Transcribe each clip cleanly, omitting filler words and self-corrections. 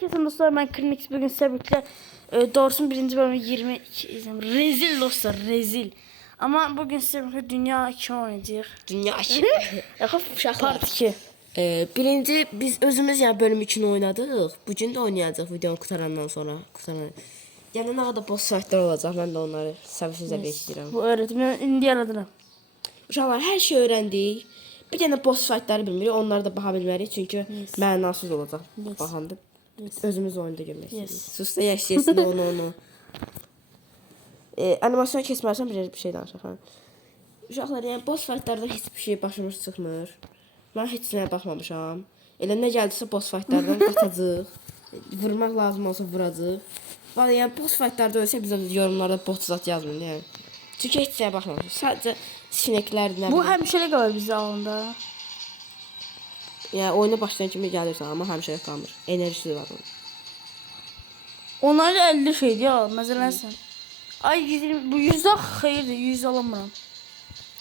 Herkesin dostlar, ben Krinix bugün sizlerle birlikte Doors'un birinci bölümü 22 izledim. Rezil dostlar, rezil. Ama bugün sizlerle birlikte Dünya 2 oynayacağız. Dünya Part 2. Birinci biz özümüz yani bölüm için oynadık. Bugün de oynayacağız videonun qutarandan sonra. Yani ne kadar boss fightlar olacak, ben de onları səbirsizlə bekliyorum. Bu öğretmen indi aradıram. Uşaqlar her şey öğrendik. Bir tane boss fightları bilmirik, onları da baxa bilmərik çünki mənasız olacaq. Baxanda özümüz oyunda görmək istəyirik. Sus da yaşayasın onu. Animasyon kesməsən bir şey danışaq. Uşaqlar, yəni boss fightlarda heç bir şey başımız çıxmır. Mən heç nəyə baxmamışam. Elə nə gəldisə boss fightlardan qaçacağıq. Vurmaq lazım olsa vuracağıq. Vallahi yəni boss fightlarda ölsə bizə yorumlarda bot zat yazmayın yəni. Çünki heç nəyə baxmamışam. Sadəcə sineklərdən. Bu həmişəlik qalır bizdə alında. Yəni oyuna başlayan kimi gəlirsən, amma həmişəlik qalmır. Enerjisi var onun. Onlar da 50 şeydi ya, məsələn. Ay 120, bu 100 xeyirdir, 100 alamıram.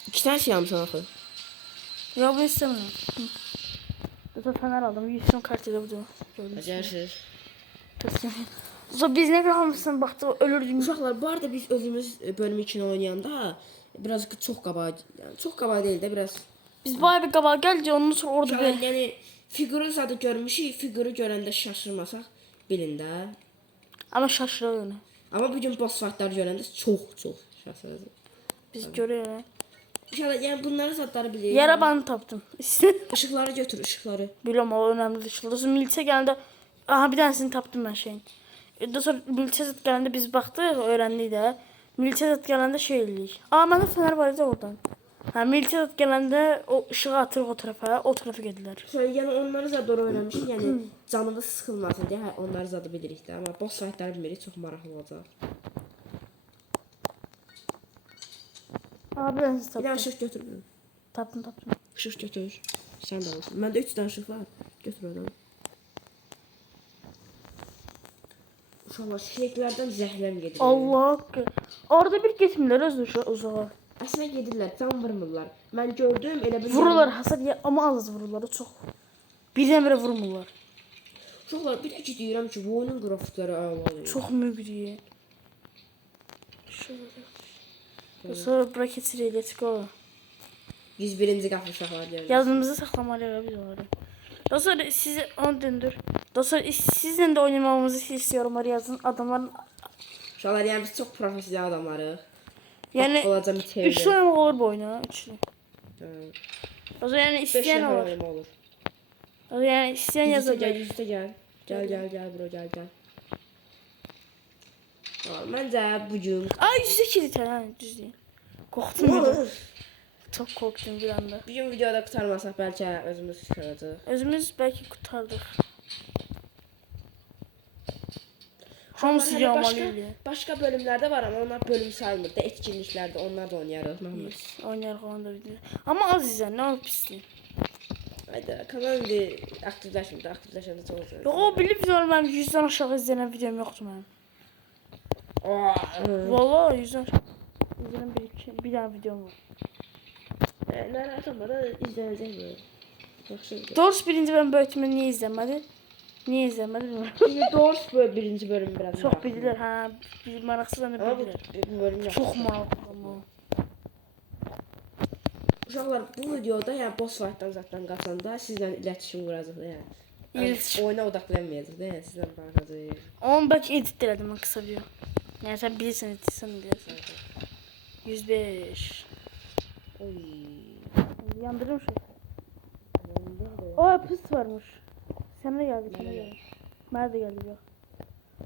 2 tane şey almışam axı. Ya bu istəmirəm. Burada fener aldım, 100 son kartıyla bu da. Görürsünüz. Sonra biz ne kalmışsın baktı ölürdün. Uşaqlar, bu arada biz özümüz bölüm 2'ni oynayanda biraz çok qabağa, yani çok qabağa değil de biraz. Biz bayağı bir qabağa gəldi, ondan sonra orada bir. Yani figürü zaten görmüşük, figürü görəndə şaşırmasaq bilin də. Ama şaşırıyor onu. Ama bugün boss fightlar görəndə çox şaşırırıq. Biz görüyoruz. İnşallah yani bunları zatları bilirik. Yara bandı tapdım. Işıkları götür, ışıkları. Biliyorum, o önemli değil. Sonra militse geldi. Aha bir tanesini tapdım ben şeyin. Daha sonra militse zat gelende biz baktık, öğrendik de. Militse zat gelende şey eləyik. Aa, bende fener var ya oradan. Ha, militse zat gelende o ışığı atırıq o tarafa geldiler. Şöyle yani onları zaten doğru öğrenmişik, yani canımız sıkılmasın diye onları zaten bilirik de. Ama boss fightları bilmirik, çok maraqlı olacaq. Aa, bir tanesini tapdım. Bir ışık götür. Tapdım. Işık götür. Sen de olsun. Bende 3 tane ışık var. Götür oradan. Uşaqlar, sineklərdən zəhləm gedir. Allah haqqı. Orada bir getmirlər öz uzağa. Əslində gedirlər, can vurmurlar. Mən gördüm, elə bir Vururlar hasar ya, ama az vururlar, o çox. Birdən-birə vurmurlar. Uşaqlar, bir də ki deyirəm ki, bu oyunun qrafikləri əladır. Çox müqriyə. Sonra bracket sirə let's go. 101-ci qapı uşaqlar deyirlər. Yazımızı saxlamalıyıq biz onları. Daha sonra sizi onu döndür. Daha sonra sizlə də oynamamızı istiyorum yazın adamların. Uşaqlar, yəni biz çox professional adamlarıq. Yəni olacaq bir TV. 3 oyun olur bu oyuna, 3'lü. O zaman yəni 5 istəyən nəfər olur. oynama olur. O zaman yəni istəyən yazar. Yüzdə gəl. Gəl bro, gəl. Məncə bugün Ay 102 tane düz değil. Qorxdum. Çok korktum bir anda. bugün videoda qurtarmasaq bəlkə özümüz çıxacağıq. Özümüz belki kurtardık. Hamısı Hələ yağmalıydı. Başqa bölümlərdə var, amma onlar bölüm sayılmır da, etkinliklərdə onlar da oynayarıq. Oynayarıq onu da video. Ama az izlen, ne olur pisliği. Haydi, kanal indi aktifləşəndə çox olacaq. Yok o bilip diyorum, ben 100'den aşağı izlenen videom yoktu benim. Vallahi 100'den aşağı izlenen bir tane videom var. Narahat olma da izləyəcək mi? Doğrusu birinci bölüm böyütümü niye izlenmedi? Niye izlenmedi bilmiyorum. Çünki Dors böyle birinci bölüm biraz Çok bilirler ha. Bir maraksız da Ama bilirler. bu bölüm yox. Çok maraqlı ama. Uşaqlar, bu videoda yəni boss fight'dan zaten qaçanda sizlə iletişim quracaq da yəni. İletişim. Oyuna odaqlanmayacaq da yəni sizlə baxacağıq. Onu belki edit elədim ben kısa video. Yani sen bilirsin, edit sen bilirsin. 105. Oy. Yandırım şey. O pıs varmış. Sana geldi, sana geldi. Bana da geldi yok.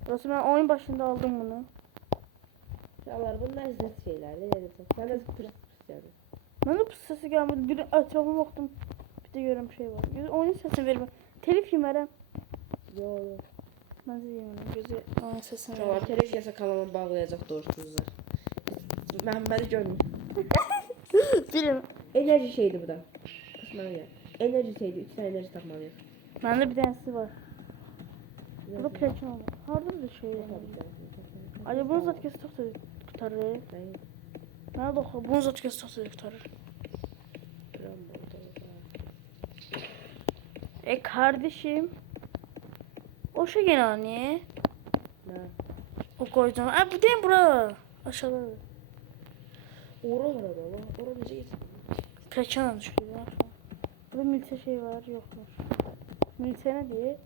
Dostum ben oyun başında aldım bunu. Uşaqlar, bunlar izzət şeylərdir. Yəni sən də pırs yəni. Ben de pıs sesi gelmedi. Bir etrafıma baktım. Bir de görüm şey var. Oyun sesini vermem. Telif yemerem. Yo. Ben de yemem. Gözü oyun sesini Uşaqlar, vermem. televiziyası kanalıma bağlayacaq Dors'unuzlar. Məhəmmədi görmür. Bilim. Enerji şeydi bu da. Qısmana gəl. Enerji şeydi. 3 tane enerji tapmalıyıq. Bende bir tanesi var. Bu da platin oldu. Harada bir şey yani. Ali bunu zaten kes çok da kurtarır. Nerede o? Bunu zaten kes çok da kurtarır. Kardeşim. O şey gene hani. Nə? O koydum. Ay bu değil bura. Aşağıda. Ora var da. Ora necə getdi? Pekan düşüyor ya. Burada milçe şey var yokmuş. Milçe ne diye?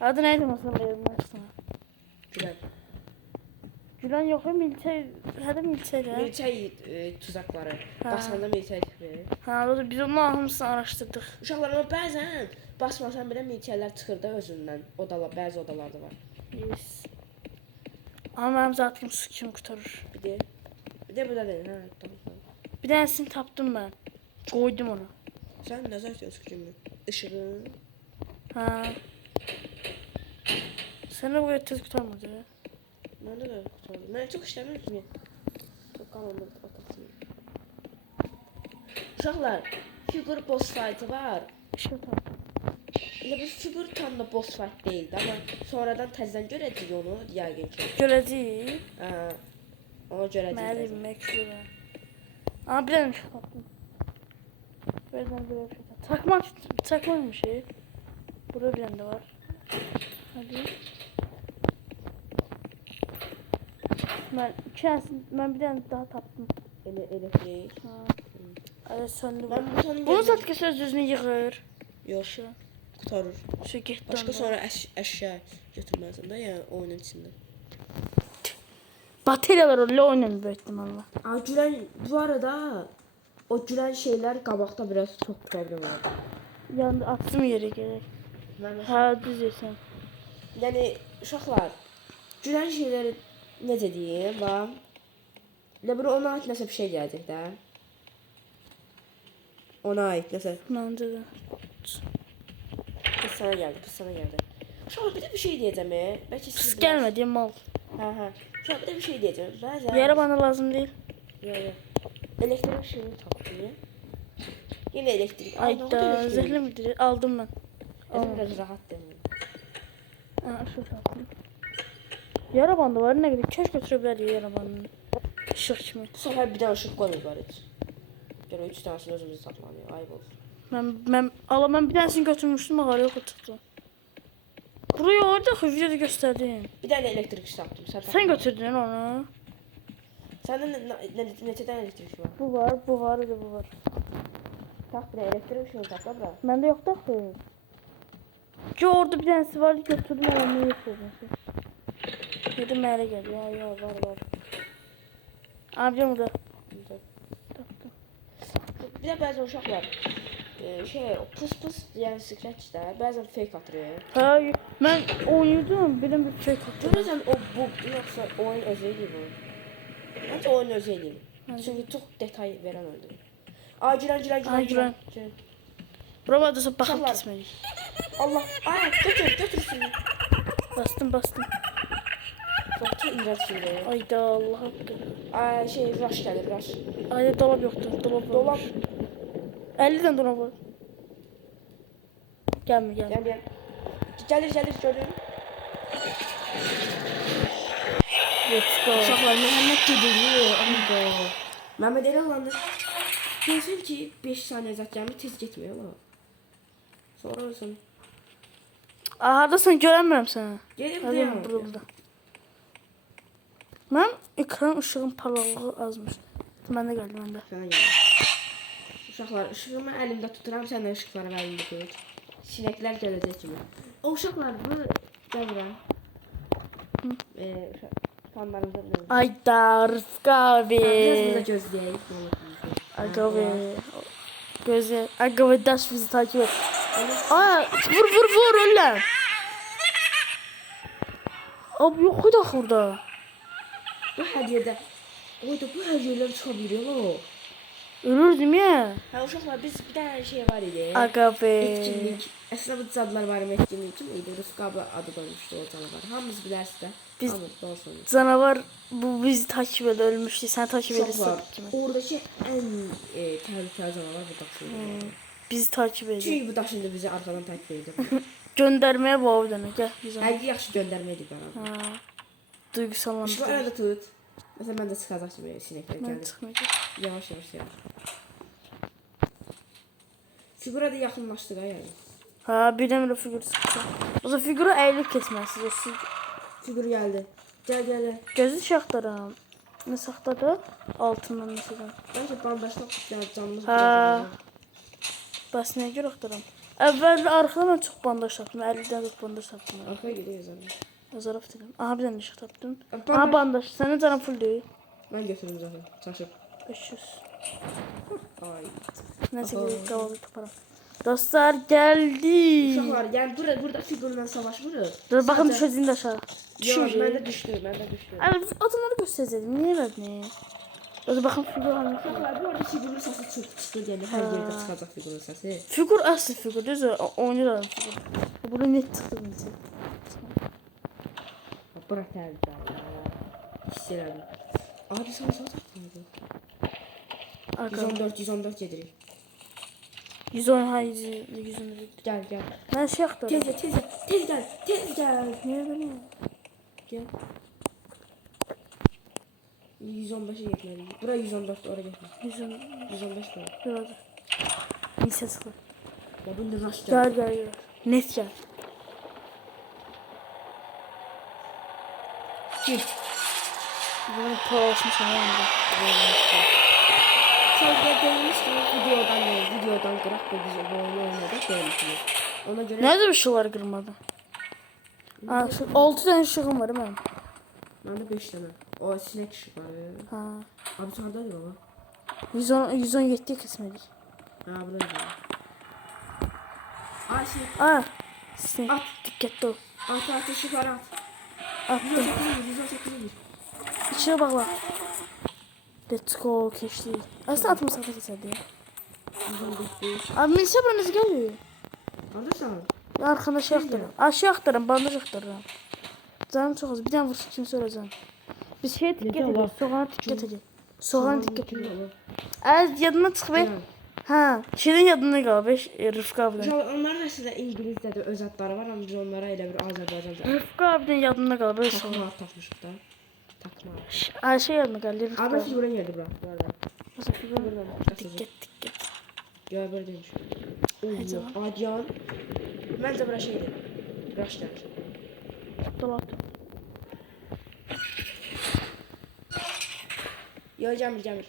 Adı neydi mesela benim sana? Gülen. Gülen yok ya milçe. Hadi milçe de. Milçək tuzaqları. Ha. Basanda milçək çıxır. Ha o da biz onun hamısını araştırdık. Uşaqlar amma bəzən basmasan belə milçəklər çıxır da özündən. Odalar, bəzi odalarda var. Yes. Ama benim zaten su kim kurtarır. Bir də burada deyil, hə, tamam. Bir tanesini taptım ben. Koydum onu. Sən nəzər ediyorsun kimi? Işığın. Ha. Sen de buraya tez kurtarmadı. Məndə də qutardı. Mən çox işləmir kimi. Çox qalanlıq otaqsın. Uşaqlar, figur boss fight var. Şey taptım. Elə bir figur tam da boss fight deyildi, amma sonradan təzədən görəcəyik onu, yəqin ki. Göreceğiz. Hə. Ona görəcəyik. Melim mekşura. Ama bir tane şey taptım. Verden böyle bir şey taptım. Takmaymış şey. Burada bir tane de var. Hadi. Ben bir tane daha taptım. Elektrik. Ha. Evet söndü bu. Mən bu tonu Bunu satki söz düzünü yığır. Yox, Şu. qutarır. Şu getdi. Başqa sonra əşya götürməlisən də, yəni oyunun içində. Bataryalar öyle oynanır büyük ihtimalle. Aa, gülən, bu arada o gülən şeylər qabaqda biraz çox problem var. Yani attım yere gerek. Ha düz yesen. Yəni uşaqlar, gülən şeyləri necə deyim, bax. Elə bir ona aid nəsə bir şey gələcək də. Ona aid nəsə. Bence de. Pis sana gəldi, pis sana gəldi. Uşaqlar, bir də bir şey deyəcəm, bəlkə siz Pis gelmedi mal. Hə, hə. Uşaqlar, bir də bir şey deyəcəm. Bəzən Bir ara bana lazım değil. Yox. Elektrik şeyini tapdım. Yine elektrik. Ayda zehirli midir? Aldım ben. Elim biraz rahat demir. Ha şu taptım. Yara bandı var ne kadar keşke götürebilir ya yara bandını. Işık kimi. Bu sefer bir daha ışık koymuyorlar hiç. Yani 3 tanesini özümüzü saklanıyor. Ayıp olsun. Ben bir tanesini götürmüştüm ama yok tuttu. Burayı orada videoda gösterdim. Bir tane elektrik taptım. Sen götürdün onu. Sende neçə tane elektrik var? Bu var, bu var, bu var. Tak bir de elektrik şey tak da bura. Bende yok da ki. Ki orada bir tanesi var götürdüm ama ne yapıyordun sen? Dedim meğere gel ya var. Abicim burada. Taptım. Bir de bəzən uşaqlar pus yani scratch da bəzən fake atıyor. Hayır, ben oynuyordum, benim bir şey koptu. Görürsən o bug yoxsa oyun özeliği bu. Bence oyun özeliği. Çünkü çok detay veren oyundur. Aa giren. Burama da bakıp Uşaqlar. gitmedik. Allah. Ay götür şunu. Bastım. Çok iğrenç şeyler. Ayda Allah hakkı. Ay rush gelir rush. Ayda dolap yoktu, dolap var. Dolap. 50 tane dolap var. Gelme. Gel. Gelir gördün. Let's go. Uşaqlar Məhəmməd gediyor. Amigo. Məhəmməd elə olandı. Görsən ki 5 saniyə zət gəlmir tez getmiyor la. Sonra olsun. Aha da sen göremiyorum seni. Gelin Hadi buraya. burada. Ben ekran ışığın parlaqlığı azmış. Ben de geldim ben de. Sənə gəlir. Uşaqlar ışığımı əlimdə tuturam, sən də ışıqları əlində tut. Sinəklər gələcək kimi. O uşaqlar bu gəlirəm. Fanlarımıza biraz. Ayda Rıfkı abi. Biraz burada gözləyək. Aga be. Gözü. Aga be daş bizi takip et. Aa vur öyle. Abi yok da burada. Bu hər yerdə. Oyda bu hər yerdən çıxa bilir o. Ölürdüm ya. Ha uşaqlar biz bir dənə şey var idi. Aga be. Etkinlik. Əslində bu cadılar bayramı etkinliyi kim idi? Rıfkı abi adı qoymuşdu o canavar. Hamımız bilərsiniz də. Biz- Hamımız olsun. Canavar bu bizi takip ed ölmüştü. Sen takip edirsin. Uşaqlar, oradakı ən təhlükəli canavar bu daşındı. Bizi takip ediyor. Çünki bu daşındı bizi arxadan takip edir. Göndermeye bu avdanı. Gel bize. Həqiqi yaxşı göndərməkdir bana. Ha. Şu Duygusallandı. arada tut. Mesela mən də çıxacaq kimi sinəklər Ben gəlir. çıkmayacağım. Yavaş. Figura da yaxınlaşdıq ha yəni. Ha birden figür sıktı. O zaman figürü eğilip kesmezsiniz. Figur geldi. Gel gel gel. Gözü şaxtaram. Ne saxtadı? Altından mesela. Bence bandajla canımız Ha. biraz. Bəs nəyə görə axtaram? Əvvəl arxada mən çox bandaj tapdım. 50-dən çox bandaj tapdım. Arkaya gidiyor zaten. Zaraf dedim. Aha bir dənə işıq tapdım. Bandaj. Aha bandaj. Sənin canın full deyil. Ben götürdüm zaten. Taşıp. 500. Ay. Nəsə Aha. gedib qavalı taparam. Dostlar gəldi. Uşaqlar yani burada figürlə savaş vurur. Dur baxın Sadece- düşəcəyim də aşağı. Yok Düşür. ben de düştüm. Ay biz adamları göstərəcəydim. Niyə elədin? Dur baxın figur alın. Uşaqlar bu arada figürün sesi çok çıktı yani her yerde çıkacak figürün sesi. Figur əsl figur. Düz oynayırlar figur. Burada net çıxdı bizə. Bırak tercih. Hisselerim. Abi sana sağ takmadı. Arka. 114 gedirik. 110 hay 110. Gel gel. Mən şey axtarıram. Tez gel. Niyə belə? Gel. 115'e gitmeliyiz. Buraya 114 oraya gitme. 110. 115 mi? Burada. Neyse sıkı. Ya bunu da rush Gel gel gel. Net gel. Git. Bunu paylaşmışım yanında. Sonra demiştim videodan kırak da biz o oyunu oynadık demiştim. Ona göre Nerede bir şey var kırmada? Aa, şu 6 tane ışığım var benim. bende 5 tane. O sinek ışık var. Ha. Abi çağırdaydı baba. 117 kesmedik. Ha burada da. Ay sinek. Aa. Sinek. At. Dikkatli ol. At ışıkları at. Attım. 118. İçine bak bak. Let's go keçti. Aslında 60 saate keserdi ya. 115. Abi Melisa buranız geliyor. Alırsan. Arkanda şey aktarım. Aşağı aktarım. Bandaj aktarım. Canım çok az. Bir tane vursun kimse öleceğim. Biz şeye dikkat Yeter edelim. Allah. Soğana dikkat edelim. Soğana dikkat edelim. edelim. Az yadına çık be. Ha. Şeyin yadına kal be. Rıfkı abiden. Onların aslında İngilizce de öz adları var ama biz onlara elə bir Azərbaycanca Rıfkı abiden yadına kal be. Soğana. takma takmışıq da. Takma. Ay şey yadına kal. Rıfkı Abi abi. figürün geldi bura. Böyle. Nasıl figür? Dikkat. Dikkat. Ya böyle demiş. Hadi Oo, Adyan. Bence bura şeydi. Rush demiş. Dolap. Yo Cemil.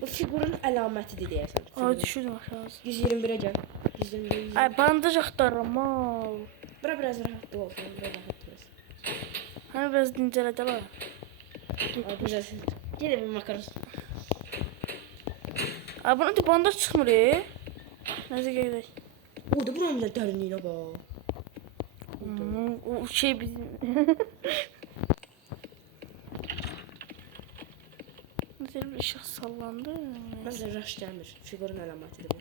Bu figürün əlamətidir deyəsən. Ay düşürdüm aşağı. 121'e gel. 121'e. Ay bandaj aktarım. Mal. Bura biraz rahatlı olsun. Biraz rahat biraz. Hani biraz dincele de var. Abi biraz. Yine bir makarası. Ay buna da bandaj çıkmır ya. Neyse gidelim. O da buranın da dərinliyinə bax. O şey bizim... Nasıl bir ışık sallandı. Məncə rush gəlmir. Figürün əlamətidir bu.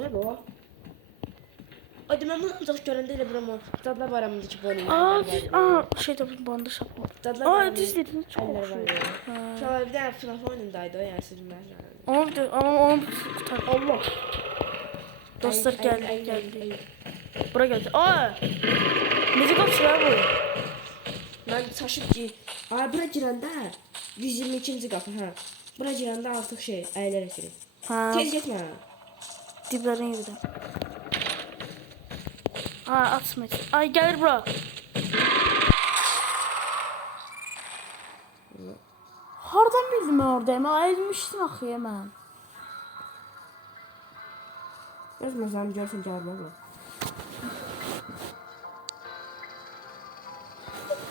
Nə bu? Ay mən bunu ancaq görəndə elə buram Dadlar Bayramındakı bu oyunu. Şey de bandaj yapma. Dadlar Aa Bayramı- düz dedin çok Əllər var hoşuyor. ya. Şöyle bir tane FNAF oyunundaydı o yani siz bilmezsiniz. Ama onu tutar. Allah. Dostlar Ay, geldi ay, geldi. ay. Buraya geldi. Aa! Müzik açıyor bu. Ben taşıp ki, ay bura girəndə 122-ci qapı ha. Bura girəndə artıq şey əylərək girir. Ha. Tez getmə. Diblerin gibi de. Aa atma. Ay gelir bura. Hardan bildim ben oradayım? Ayrılmıştım axıya mən. Yazmasam görsən gəlməz o.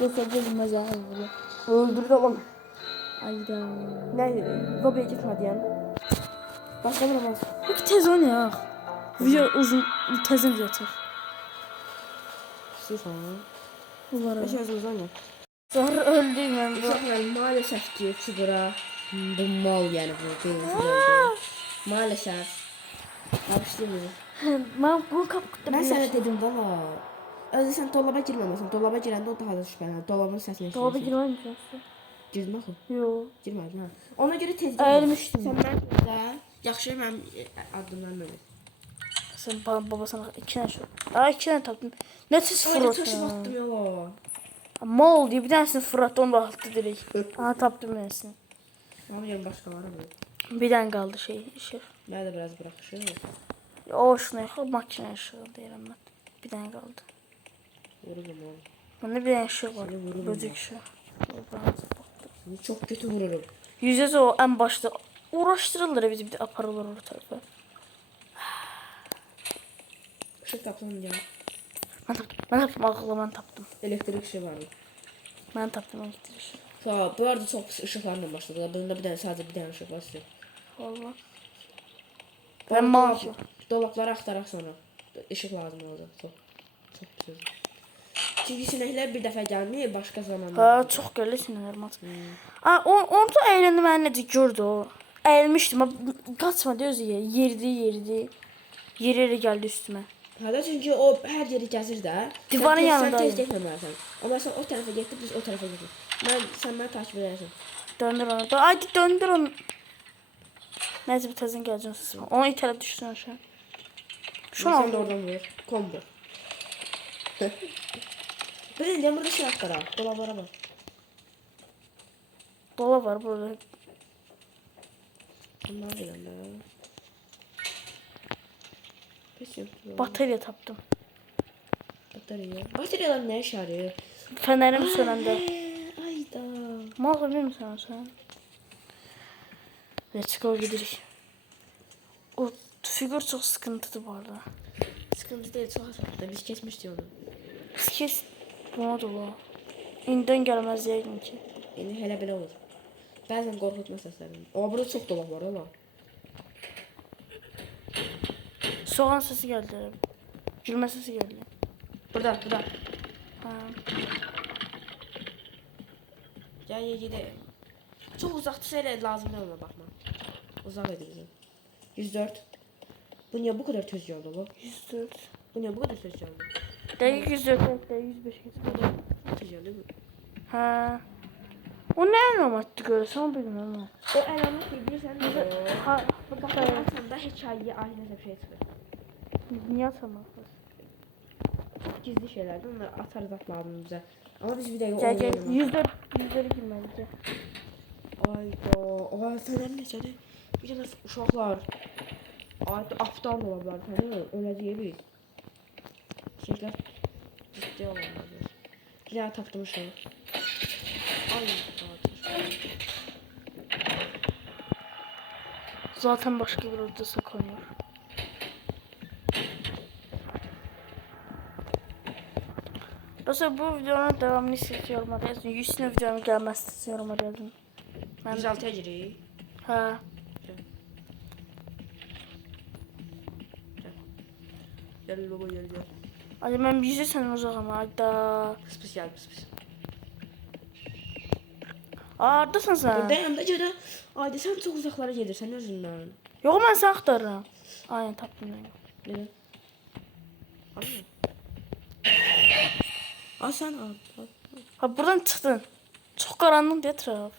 Yoksa bilmez abi. Öldürdü oğlum. Ayda. Nə Robiyə getmə deyən. Başqa bir olmaz. Peki tez oynayaq. Video uzun tez video çək. Sus ha. Bunlar Beş özümüz oynayaq. Sonra öldüm ben bu. Uşaqlar maalesef ki figura bu mal yəni bu qeyri. Maalesef. Yapışdırmıyor. Ben bu kapıda Mən sənə dedim valla. Özü sən dolaba girməməsən. Dolaba girəndə o daha da şübhələnir. Dolabın səsini Dolaba eşidirsən. girmem ki. Girdin axı. Yo. Girmədin ha. Ona görə tez Əyilmişdim. Sən mən də yaxşı mən addımdan belə. Sen baba sana iki tane şu. Aa iki tane taptım. Ne siz Fırat fırlat taşı ya. battım yola. Mal diye bir tanesini fırlattı onu da attı direkt. Aha taptım ben seni. Ama yarın başqa var mı? Bir tane kaldı şey. Mən də biraz buraxışım. O şuna yaxın makina işığı deyirəm mən. Bir dənə qaldı. Vururum onu. Məndə bir dənə işıq var. Səni vururum Böcək ben. işığı. Səni çox kötü vururum. Yüzəcə o ən başda uğraşdırırlar bizi bir də aparırlar o tərəfə. Işıq tapsam gəl. Mən tapdım ağlı mən tapdım. Elektrik ışığı var. Mən tapdım elektrik işığı. Bu arada çox pis ışıqlarla başladılar. Bunda bir dənə sadəcə bir dənə ışıq var sizə. Valla. Bu Ben arada mavi. Dolapları axtaraq sonra. İşıq lazım olacaq. Çox pis. Çünki sinəklər bir dəfə gəlmir, başqa zamanda. Ha çox gəlir sinirlərim at. Orada əyləndi məni necə gördü o. Əyilmişdim. Qaçmadı özü yerdi. Yeri gəldi üstümə. Hada çünki o hər yeri gəzir də. Divarın yanındayım. Sən tez getməməlisən. Amma sən o tərəfə getdin, biz o tərəfə getdik. Sən məni takip edərsən. Döndür onu. Haydi döndür onu. Neyse bir tezin geleceğiz. Onu itəlib düşsün aşağı. Şu Sən an də oradan vur. Combo. Bilin, burada şey axtara. Dolablara bak. dolap var burada. Bunlar bilən də. Pes yoxdur. Batarya tapdım. Batarya. Bataryalar nə işə yarayır? Fenerim sönəndə. Ayda. Mal bilmirsən sen. Let's go gidirik. O figür çok sıkıntılı bu arada. Sıkıntı değil, çox asatda. Biz keçmişdik onu. Kes buna da var. İnden gelmez yəqin ki. Yəni hələ belə olur. Bəzən qorxutma səsləri. Amma burada çox dolab var ola. Soğan sesi geldi. Gülme sesi geldi. Burada. Ha. Gəl gedək. Çox uzaqdırsa elə lazım deyil ona baxma. Uzaq idi bizim. 104. Bu niyə bu kadar tez geldi bu? 104. Bu niyə bu kadar tez geldi? Dəqiq 104, dəqiq 105 geçmedi. Tez geldi bu. Ha. O ne əlamətdir görürsən, onu bilmirəm. O əlamət bilirsən də. Ha, Bu qapını açanda hekayə aid nəsə bir şey çıxır. niyə açamaqsınız? Gizli şeylərdir. Onları atarız atlarını bizə. Amma biz bir dəqiqə Gəl, gəl. oynayalım. 104 girməli ki. Ayda. Ay fənər necədir? Bir dənə uşaqlar. Ayda aptal olablar. Fənər öləcəyi biz. Şeylər ciddi olanlardır. Bir dənə tapdım uşağı. Ay. Zaten başka bir odası konuyor. Dostlar bu videonun devamını istiyorum yazın. 100 tane videonun gelmesi istiyorum yazın. Ben 106'ya girik. ha. Gel baba gel. Hadi ben bir yüzü sen uzağım. Hayda. Pis gel pis. Ardasın sen. Buradayım da görə. Ayda sən çox uzaqlara gedirsən özündən. Yok ben seni aktarırım. Aynen tapdım ben. Nədən? Al sən al. Ha buradan çıktın. Çok karanlık diye etraf.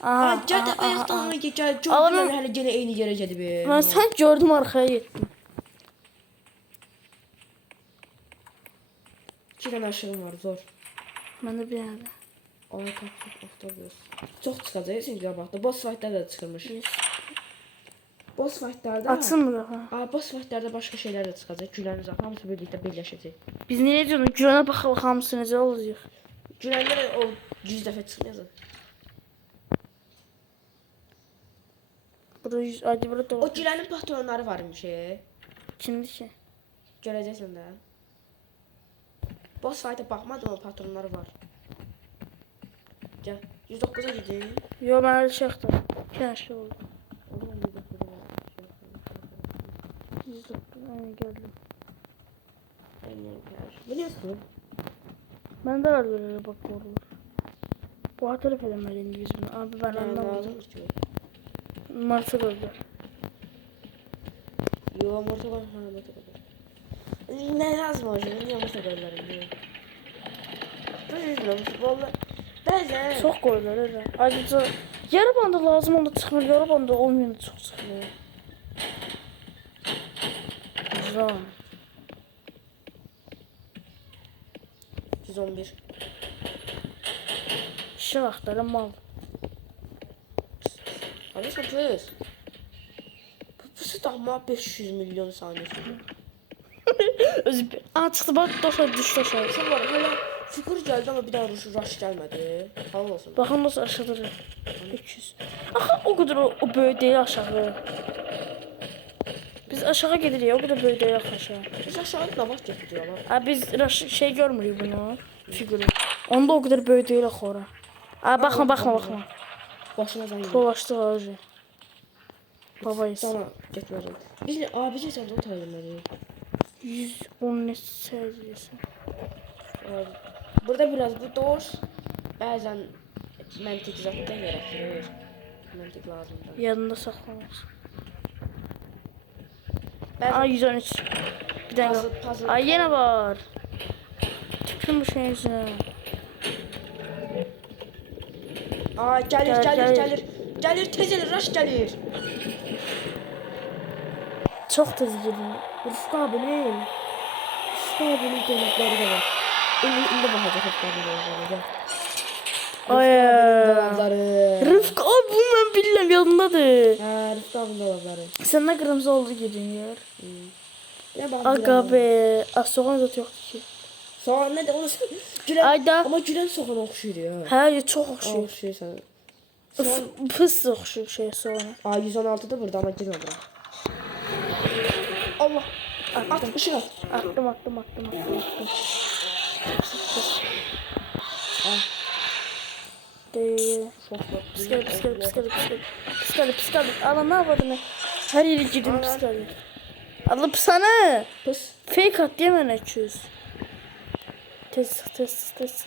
Aha, Ay gəl də aha, ayaqdan aha. gəl. Alamam. Gördülər hələ yenə eyni yerə gedib. Ben sen gördüm arkaya gittim. 2 dənə aşığım var zor. Ben de bir yerde. Ay avtobus. Çox çıxacaq çünki qabaqda boss fightlar da çıxırmış. Boss fightlarda Atsın mı daha? boss fightlarda başqa şeylər də çıxacaq. Güləniz hamısı birlikdə birləşəcək. Biz nereye diyoruz? Güvene bakalım hamısı necə olacaq. Güləndə o 100 dəfə çıxmayacaq. Burada 100, hadi burada O dolap. gülənin patronları varmış. Kimdi ki? Görəcəksən də. Boss fight'a baxmadım o patronları var. Gəl. 109'a gidin. Yo ben öyle şey yaptım. Bir şey oldu. Olur mu 109'a? 109 aynen geldim. Bu ne su? Ben de var böyle bak olur. Bu hatırı falan vereyim yüzümü. Abi ben anlamadım. Lazım ki. Martı gördü. Yo morta var ha morta var. Ne lazım hocam? Niye morta koyarım diyor. Bilmiyorum valla. Bazen. Çok koydular öyle. Ayrıca yarı bandı lazım onda çıkmıyor. Yarı bandı olmuyor çok çıkmıyor. Güzel. 111. Şu aktarı mal. Abi sen püs. Bu Uşaqma 500 milyon saniye sürüyor. Özü. Aa çıxdı bax daşa düşdü aşağı. Uşaqlar hələ figur gəldi amma bir daha rush gəlmədi. Halal olsun. Baxın nasıl aşağıdır. 300. Axı o qədər o böyük deyil aşağı. Biz aşağı gedirik, o qədər böyük deyil aşağı. Biz aşağı navaş getiriyorlar. Aa biz şey görmürük bunu, figürü. Onda o qədər böyük deyil axı ora. Aa baxma. Başına zəng. Dolaşdıq ağacı. Babayız. Sana getməyəcəm. Biz abici səndə oturmalıyıq. 110 neçə deyirsən. Burada biraz bu dost bəzən məntiq zətdə yaratır. Məntiq lazımdır. Yadında saxlamaq. Bəzən Aa 113. Bir dəqiqə. puzzle. Ay yenə var. Tüpürüm bu şeyin üzerine. Aa gəlir, Gəl, gəlir, gəlir. gəlir. Gəlir, tez gəlir, rush gəlir. Çox tez gidiyor. Rıfqı abinin. Rıfqı abinin dönəkləri də var. İndi baxacaq Rıfqı abinin. Ay. Rıfkı abi bunu ben bilmem yadındadır. Hə, Rıfqı abinin dolabları. Sen ne kırmızı oldu gidin yer. Nə bax. Aga be. Az soğan zat yoktu ki. Sonra nə də onu gülən. Ayda. Amma gülən soğan oxşuyur ya. Hə, çox oxşuyur. Oxşuyur sənə. Pıs oxşuyur şey soğana. Aa 116'da burada ama girmə bura. Allah. At, ışık at. Attım. Çok bak. Pis geldi. Allah ne yapardın ne? Her yeri girdim pis geldi. Allah sana. Pıs. Fake at diye mi ne çöz? Test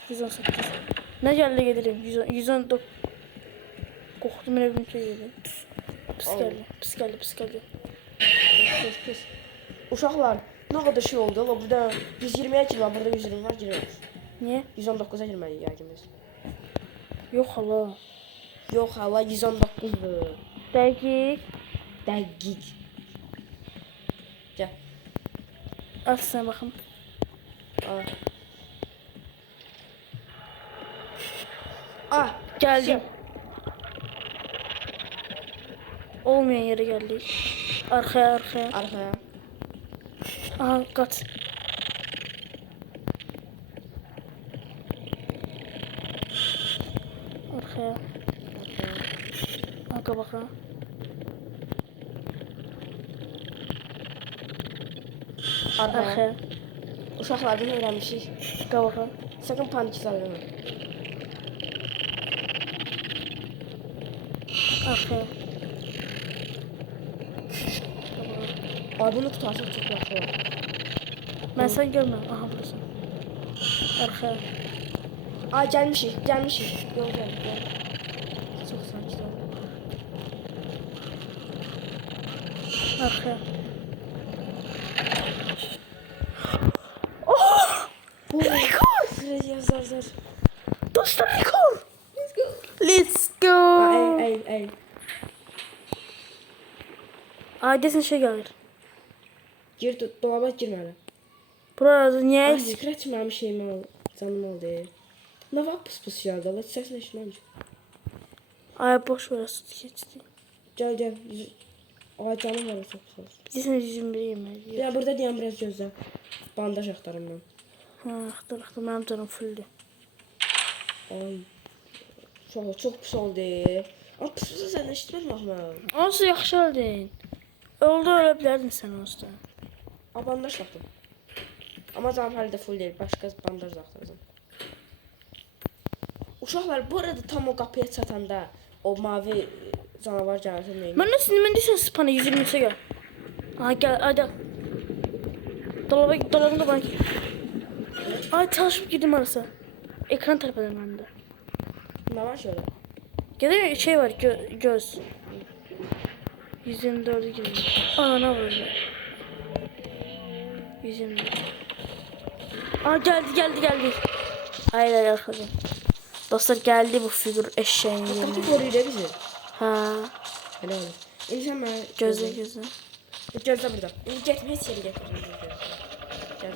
118. Ne geldi gelirim 119. Korktum ne bir şey geldi. Pis geldi. Pıs. Uşaqlar, nə qədər şey oldu? Ola burada 120'ye girmə, burada 120 var giriyoruz. Niye? 119'a girməliyik yəqimiz. Yok hala. Yox, hala 119'dur. Dəqiq. Gəl. At sen bakın. Geldim. Olmayan yere geldik. Arkaya. Arxaya. Aha kat. Arkaya. Arka baka. Arkaya. Uşaqlardan öyrənmişik. Arka baka. Sakın panik salma. Arkaya. Abi bunu tutarsak çok yaxşı olar. Ben sen görmem. Aha burası. Arkaya. Aa gəlmişik. Yol gəl. Çox sakin ol. Arkaya. Bu rekor. Yazar. Dostlar rekor. Let's go. Ey. Desin şey gelir. Gir dolaba girməli. Burada niye Ay eldik? sikret mənim şeyimi al. Canım aldı. Nə var pıs gəldi. Allah səsini eşitməmiş. Ay boş ver süt geçti. Gəl. Ay canım var çox pis. Desin 121 yemek. Ya burada deyəm biraz gözlə. Bandaj axtarım mən. Ha, axtar. Benim canım fulldü. Ay. Çox pis oldu. Amma pis sən eşitmədin axı. Olsa yaxşı oldun. Oldu ölə bilərdin sən olsa. Bandaj taxdım. Amma canım hələ də full deyil. Başqa bandaj axtaracağam. Uşaqlar bu arada tam o qapıya çatanda o mavi canavar gəlirsə nəyin? Mən deyirsən spana 120'se gel. Aha gel hadi. Dolabın kapanı. Ay çalışıp gideyim arası. Ekran tarafından bende. Nə var şöyle? Gene şey var göz. 124'e gidiyor. Aa ne var 124. Aa geldi. Hayır arkadaşlar. Dostlar geldi bu figür eşeğin Qapı yerine. qoruyur bizi. Ha. Elə olur. İndi sən mənə Gözle. Gözlə burada. İndi getmə heç yerə getmə. Gəl.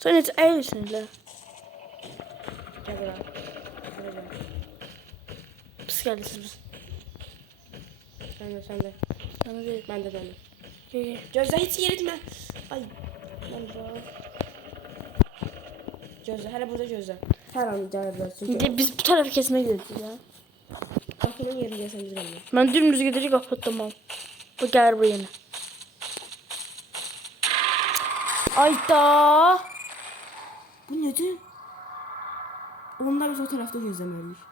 Sen hiç eğilsin la. Gəl bura. Pis geldi sana. Sən də. Sana değil. Mən də. Gel. Gözlə heç yer etmə. Ay. Mən bax. Gözlə, hələ burada gözlə. Hər an gələ bilərsən. Biz bu tarafa kesmeye gidiyoruz ya. Qapının yerini deyəsən bilirəm. Ben dümdüz gidecek kapattım al. Bu gel buraya yine. Ayda. Bu necə? Onlar biz o tərəfdə gözləməliyik.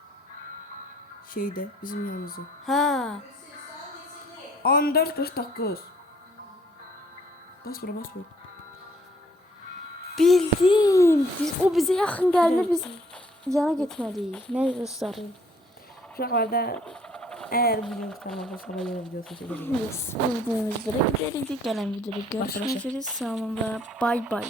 Şeydə, bizim yanımızda. Ha. 14:49. Bas bura, bas bura. Bildim. O bize yakın geldi biz yana gitmeliyiz. Ne göstereyim? Uşaqlarda əgər video tutanlarsa sonra yenə videosu çəkəcəyik. Yes. Bu videomuz buraya giderik. Gelen videoda görüşmek üzere. Sağ olun ve bay bay.